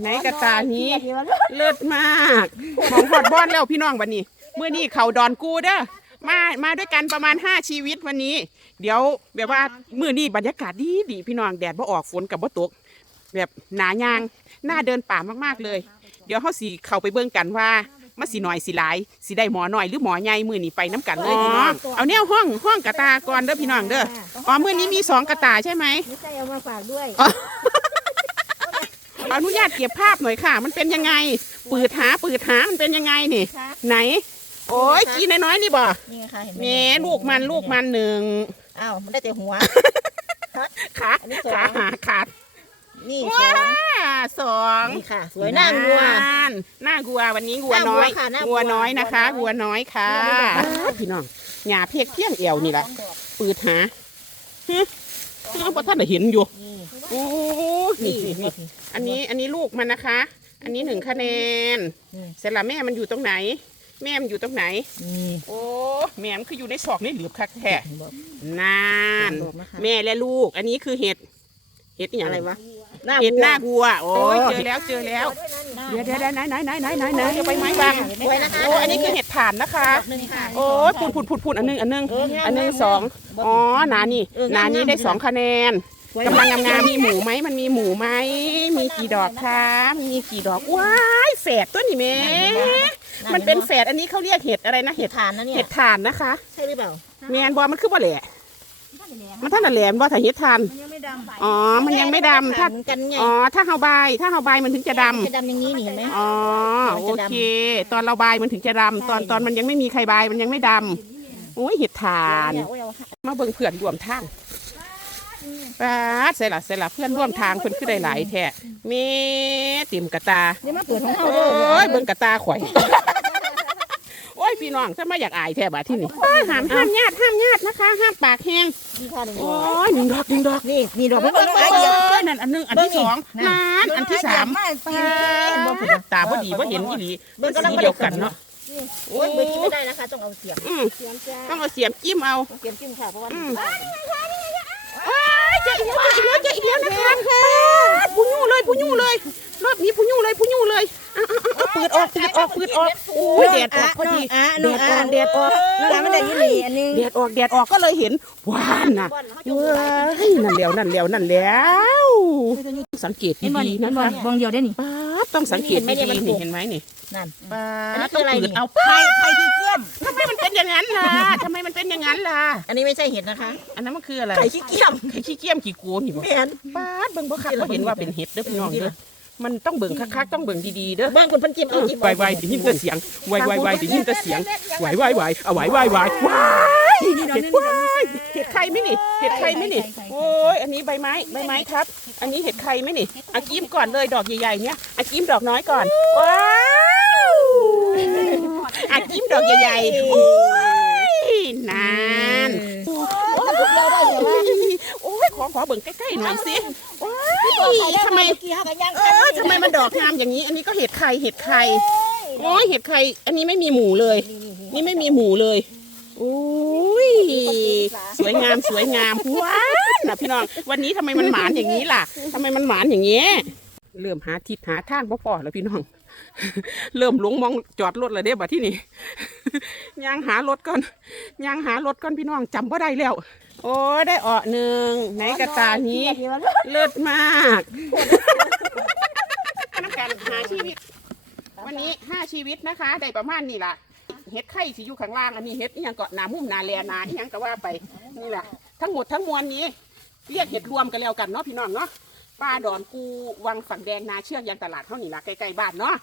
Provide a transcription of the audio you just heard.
ไหนกระตานี้เลิศมากหมองหอดบอนแล้วพี่น้องวันนี้เมื่อนี้เขาดอนกูเด้อมามาด้วยกันประมาณ5ชีวิตวันนี้ เดี๋ยวแบบว่ามื่อนี้บรรยากาศดีดีพี่น้องแดดบ่ออกฝนกับบ่ตก แบบหนายางหน้าเดินป่ามากๆเลย เดี๋ยวเขาสีเข้าไปเบิ่งกันว่ามาสีหน่อยสีหลายสีได้หมอหน่อยหรือหมอใหญ่มือนี้ไปน้ำกันเลยพี่น้องเอาแนวห้องห้องกระตาก่อนเด้อพี่น้องเด้ออ๋อมื่อนี้มีสองกระตาใช่ไหมไม่ใช่เอามาฝากด้วยข ออนุญาตเก็บภาพหน่อยค่ะ มันเป็นยังไง ปืดหาปืดหามันเป็นยังไงนี่ ค่ะไหน โอ้ยกีน้อยๆนี่บ่นี่ไงค่ะเห็นไหมแหม่ลูกมันลูกมันหนึ่งอ้าวมันได้แต่หัว ขาอันนี้สอง ขาหาขาดนี่สว้าองสองนี่ค่ะ สวยหน้างัวนั่นหน้างัววันนี้งัวหน้างัวน้อยค่ะหน้างังัววน้อยนะคะงังัววน้น้ออยยค่ะงัวน้อยพี่น้องหญ้าเพียกเพียงเอวนี่แหละปืดหาฮึ เพราะท่านได้เห็นอยู่นี่โอ้นี่นี่นี่อันนี้อันนี้ลูกมันนะคะ อันนี้หนึ่งคะแนนนี่เสร็จแล้วแม่มันอยู่ตรงไหน แม่มันอยู่ตรงไหนนี่โอ้แม่มันคืออยู่ในศอกในหลืบคักแท้บอกนานบอกนะคะแม่และลูก อันนี้คือเห็ดเห็ดอหย่างอะไรวะเห็ดหน้าวัวกัวโอ้ยเจอแล้วเจอแล้ว เดี๋ยวเดี๋ยวเดี๋ยวไหนไหนไหนไหนไหนไหนเดี๋ยวไปไม้บังสวยนะคะโอ้อันนี้คือเห็ดถ่านนะคะหนึ่งค่ะโอ้ยพูดพูดพูดพูดอันหนึงอันหนึงเอองามอันหนึงงามสองงามอ๋อหนานี่เอองามหนานี่งามได้สองคะแนนสวยกำลังงามๆมีหมูไหมมันมีหมูไหมมีกี่ดอกคะมีกี่ดอกว้ายแฝดตัวนี่แม่มันเป็นแฝดอันนี้เขาเรียกเห็ดอะไรนะเห็ดฐานนะเนี่ยเห็ดถ่านนะคะ ใช่หรือเปล่าแมนบอมันคือบ่แหละมันท่านน่ะแหลมบ่ถ้าเฮ็ดทานมันยังไม่ดำ อ๋อ มันยังไม่ดำถ้า เหมือนกันไงอ๋อ ถ้าเฮาบายถ้าเฮาบายมันถึงจะดำ จะดำอย่างนี้นี่เห็นไหม อ๋อมันโอจะดำเค ตอนเราบายมันถึงจะดำตอนตอนมันยังไม่มีใครบายมันยังไม่ดำโอ้ยเห็ดทาน เนี่ยโอ้ยเอามาเบิ่งเพื่อนร่วมทางป้าดใส่ละใส่ละเพื่อนร่วมทางเพิ่นคือได้หลายแท้เมติ่มกระตาเดี๋ยวมาเปิดของโอเขาเด้อ้ยเบิ่งกระตาข่อยโอ้ย พี่น้องถ้ามาอยากอายแท้บาดที่นี่โอ้ยห้ามห้ามญาติห้ามญาตินะคะ ห้ามปากแห้งนี่ค่ะหนึ่งดโอ้อกยหนึ่งดอกหนึ่งดอกนี่นี่ดอกเพิ่งโอ้เปิดไม้เดียวยนั่นอันหนึงอันที่สองนั่นอันที่สามตาบ่ดีบ่เห็นอีหลีมันสีเดียวกันเนาะโอ้ยเบิร์กินไม่ได้นะคะต้องเอาเสียบอืมเสียบจ้าต้องเอาเสียมจิ้มเอาเสียบจิ้มค่ะเพราะว่าอืมโอ้ยเจออีกแล้วเจออีกแล้วเจออีกแล้วนะคะผู้ยู่เลยผู้ยู่เลยรอบนี้ผู้ยู่เลยผู้ยู่เลยเอาเอาเอาเอาเปิดออกเปิดออกเปิดออกโอ้ยแดดออกพอดีอะแดดออกแดดออกน้ำมันได้ยี่หลีอันนึงแดดออกแดดออกก็เลยเห็นหวานน่ะเว้ยนั่นแล้วนั่นแล้วนั่นแล้วสังเกตดีๆนั่นว่าบองเดียวได้นี่ป้าดต้องสังเกตดีๆนี่เห็นไหมนี่นั่นป้าอันนี้ดคืต้อองอะไรเปิดนี่เอาป้าดใครที่เกี้ยมทำไมมันเป็นอย่างนั้นล่ะทำไมมันเป็นอย่างนั้นล่ะอันนี้ไม่ใช่เห็ดนะคะ อันนั้นมันคืออะไรไข่ขี้เกียจไข่ขี้เกี้ยมขี้โกนนี่บ่แม่นป้าดเบิ่งบ่คักบ่เห็นว่าเป็นเห็ดเด้อพี่น้องเด้อ มันต้องเบิ่งคักๆต้องเบิ่งดีๆเด้อเบิ้งคนเพันจิ้มเอาจิ้มไวไวๆได้ยินแต่เสียงไวไวไวๆได้ยินแต่เสียงไวไวไวๆเอาไวไวไวๆว้ายเห็ดว้ายเห็ดไข่ไหมนี่เห็ดไข่ไหมนี่โอ้ยอันนี้ใบไม้ใบไม้ครับ อันนี้เห็ดไข่ไหมนี่อากิ้มก่อนเลยดอกใหญ่ๆเนี้ยอากิ้มดอกน้อยก่อนว้าวอากิ้มดอกใหญ่ๆโอ้ยนานโอ้ยขอขอเบิ่งใกล้ๆหน่อยสิ โอ้ยทำไมเออทำไมมันดอกงามอย่างนี้ อันนี้ก็เห็ดไข่เห็ดไข่โอ้ยเห็ดไข่อันนี้ไม่มีหมูเลย นี่ไม่มีหมูเลยโอ้ยสวยงามสวยงามว้าวนะพี่น้องวันนี้ทำไมมันหมานอย่างนี้ล่ะทำไมมันหมานอย่างนี้เริ่มหาทิศหาทางบ่พอแล้วพี่น้อง เริ่มหลงมองจอดรถแล้วเด้บัดที่นี่ยังหารถก่อนยังหารถก่อนพี่น้องจำบ่ได้แล้ว โอ้ยได้ออหนึ่งไหนกระตานี้เลิศมากน้ำกันหาชีวิต วันนี้ห้าชีวิตนะคะ ได้ประมาณนี้ล่ะเห็ดไข่สิอยู่ข้างล่างอันนี้เห็ดนี่ยังเกาะหนามุ่มหนาแลหนานี่ยังก็ว่าไปนี่แหละทั้งหมดทั้งมวลนี้ เรียกเห็ดรวมกันแล้วกันเนาะพี่น้องเนาะป้าดอนกูวังฝั่งแดงนาเชือกยังตลาดเท่านี้ล่ะใกล้ๆบ้านเนาะ